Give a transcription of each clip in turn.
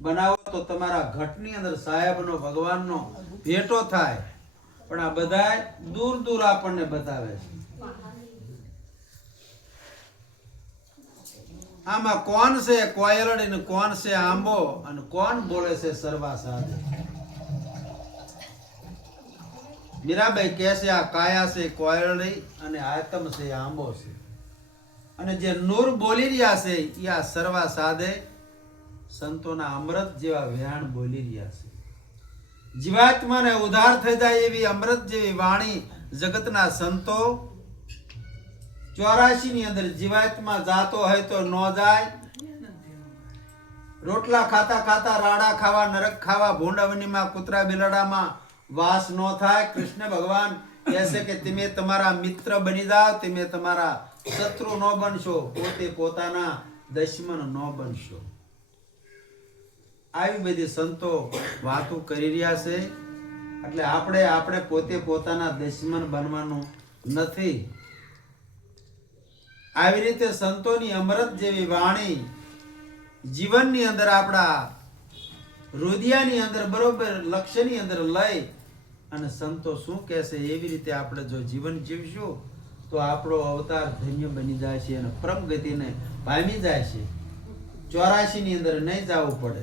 બનાવો તો તમારા ઘટની અંદર સાહેબનો ભગવાનનો ભેટો થાય. પણ આ બધા દૂર દૂર આપણને બતાવે છે. આમાં કોણ છે કોયલડી ને કોણ છે આંબો અને કોણ બોલે છે સરવા સાધે. મીરાબાઈ કહે છે આ કાયા છે કોયલડી અને આતમ છે આંબો છે. અને જે નૂર બોલી રહ્યા છે એ આ સરવા સાધે સંતોના અમૃત જેવા વ્યાણ બોલી રહ્યા છે. જીવાત્માને ઉદ્ધાર થઈ જાય એવી અમૃત જેવી વાણી જગતના સંતો 84 ની અંદર જીવાત્મા જાતો હોય તો ન જાય. રોટલા ખાતા ખાતા રાડા ખાવા નરક ખાવા ભૂંડવનીમાં કૂતરા બિલાડામાં વાસ ન થાય. કૃષ્ણ ભગવાન કહે છે કે તમે તમારા મિત્ર બની જાઓ, તમે તમારા શત્રુ ન બનશો, પોતે પોતાના દુશ્મન ન બનશો. આવી બધી સંતો વાતો કરી રહ્યા છે. એટલે આપણે પોતે પોતાના દુશ્મન બનવાનું નથી. આવી રીતે સંતોની અમૃત જેવી વાણી જીવનની અંદર આપણા હૃદયની અંદર બરોબર લક્ષ્યની અંદર લઈ અને સંતો શું કહેશે એવી રીતે આપણે જો જીવન જીવશું તો આપણો અવતાર ધન્ય બની જાય છે અને પરમ ગતિને પામી જાય છે. 84 ની અંદર નહીં જવું પડે.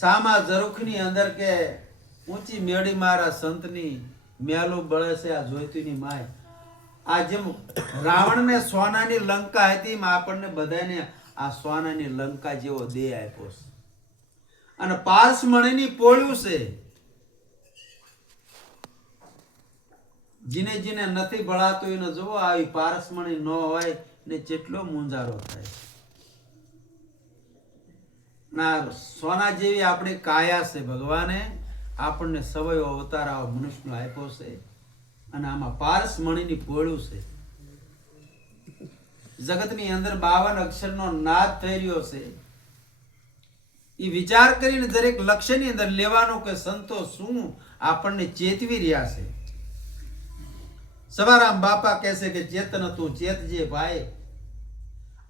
સામા ઝરૂખની અંદર કે ઊંચી મેળી મારા સંતની મેલું બળે છે આ જોઈતીની માય. આ જેમ રાવણને સોનાની લંકા હતી એમ આપણને બધાને આ સોનાની લંકા જેવો દેહ આપ્યો છે. અને પારસમણીની પોળ્યું છે. જીને જીને નથી ભળાતું એને જોવો આવી પારસમણી ન હોય ને કેટલો મુંજારો થાય. ના સોના જેવી આપણી કાયા છે. ભગવાને આપણને સવયો અવતાર આવો મનુષ્યનો આપ્યો છે અને આમાં પારસમણીની પોળ્યું છે. જગતની અંદર 52 અક્ષરનો નાદ થઈ રહ્યો છે. એ વિચાર કરીને દરેક લક્ષ્યની અંદર લેવાનું કે સંતો શું આપણને ચેતવી રહ્યા છે. સવારામ બાપા કહેશે કે ચેતન તું ચેતજે ભાઈ,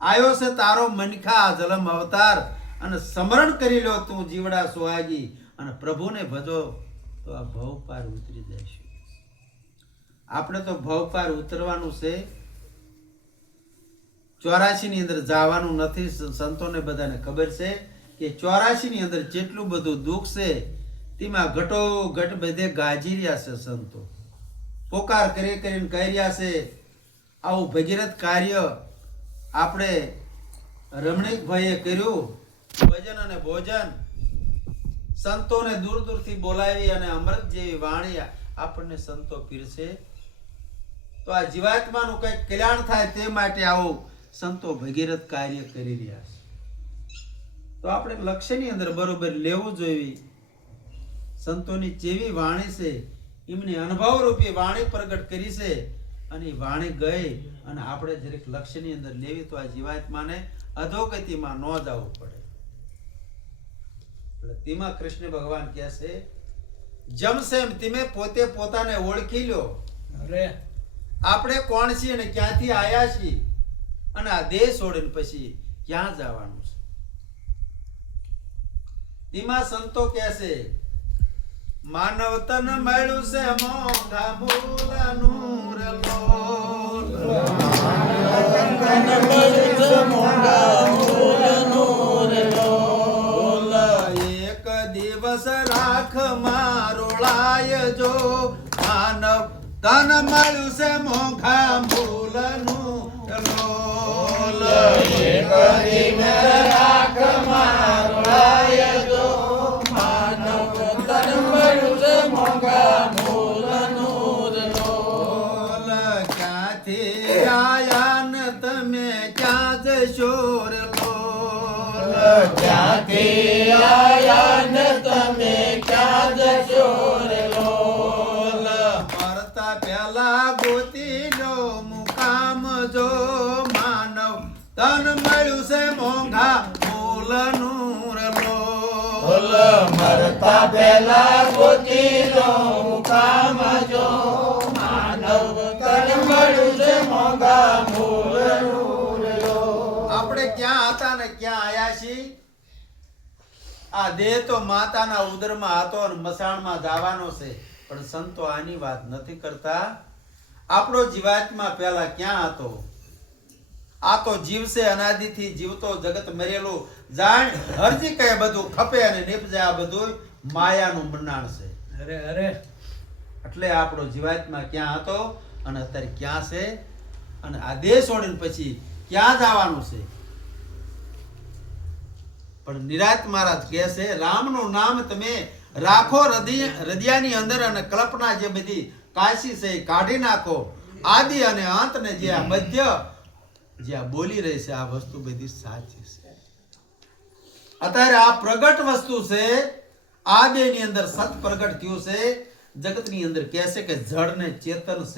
આયો છે તારો મનખા જલમ અવતાર અને સ્મરણ કરી લો તું જીવડા સુહાગી અને પ્રભુને ભજો તો આ ભવ પાર ઉતરી જઈશું. આપણે તો ભવ પાર ઉતરવાનું છે. 84 ની અંદર જવાનું નથી. સંતોને બધાને ખબર છે કે 84 ની અંદર જેટલું બધું દુઃખ છે તેમાં ઘટો ઘટ બધે ગાજી રહ્યા છે. સંતો પોકાર કરી કરીને કહી રહ્યા છે આવું ભગીરથ કાર્ય આપણે રમણીકભાઈએ કર્યું. ભજન અને ભોજન સંતોને દૂર દૂરથી બોલાવી અને અમૃત જેવી વાણી આપણને સંતો પીરસે તો આ જીવાત્માનું કંઈક કલ્યાણ થાય તે માટે આવું સંતો ભગીરથ કાર્ય કરી રહ્યા છે. તો આપણે લક્ષ્યની અંદર બરોબર લેવું જોઈએ. સંતોની જેવી વાણી છે એમની અનુભવ રૂપી વાણી પ્રગટ કરી છે અને એ વાણી ગઈ અને આપણે દરેક લક્ષ્યની અંદર લેવી તો આ જીવાત્માને અધોગતિમાં ન જવું પડે. તેમાં કૃષ્ણ ભગવાન કહે છે જમસેમ તમે પોતે પોતાને ઓળખી લો. આપણે કોણ છીએ અને ક્યાંથી આયા છીએ અને આ દેહ છોડીને પછી ક્યાં જવાનું છે. તેમાં સંતો કહે છે માનવ તન મળ્યું છે મોંઘા મૂલનું રે લોલ. એક દિવસ રાખ મારોળાય જો માનવ તન મળ્યું છે મોંઘા મૂલનું લોલ. એક દિવસ રાખ મારોળાય જો માનવ તન મળ્યું છે મોંઘા મૂલનું લોલ. ક્યાંથી આયા ને તમે ક્યાં જશો રે લોલ. ક્યાંથી આયા ને તમે ક્યાં જશો રે લોલ. મરતા પહેલા ગોતી લો મુકામ જો માનવ તન મળ્યું છે મોંઘા મૂલનું રે લોલ. મરતા પહેલા ગોતી લો મુકામ જો માનવ તન મળ્યું છે મોંઘા મૂલનું રે લોલ. અને ક્યાં આયા છીએ? આ દેહ તો માતાના ઉદરમાં હતો અને મસાણમાં જવાનો છે, પણ સંતો આની વાત નથી કરતા. આપણો જીવાત્મા પહેલા ક્યાં હતો? આ તો જીવ છે, અનાદિથી જીવતો જગત મરેલું. જાણ હરજી કહે બધું ખપે અને નિપજે. આ બધું માયાનું મંડાણ છે. અરે અરે એટલે આપણો જીવાત્મા ક્યાં હતો અને અત્યારે ક્યાં છે, અને આ દેહ છોડીને પછી ક્યાં જવાનું છે. પણ નિરાત મહારાજ કહે છે, રામનું નામ તમે રાખો હૃદયની અંદર અને કલ્પના જે બધી કાશી છે એ કાઢી નાખો. આદિ અને અંત ને જે આ મધ્ય જે આ બોલી રહી છે આ વસ્તુ બધી સાચી છે. અત્યારે આ પ્રગટ વસ્તુ છે. આ દેહ ની અંદર સત પ્રગટ થયું છે. જગત ની અંદર કહે છે કે જળ ને ચેતન છે.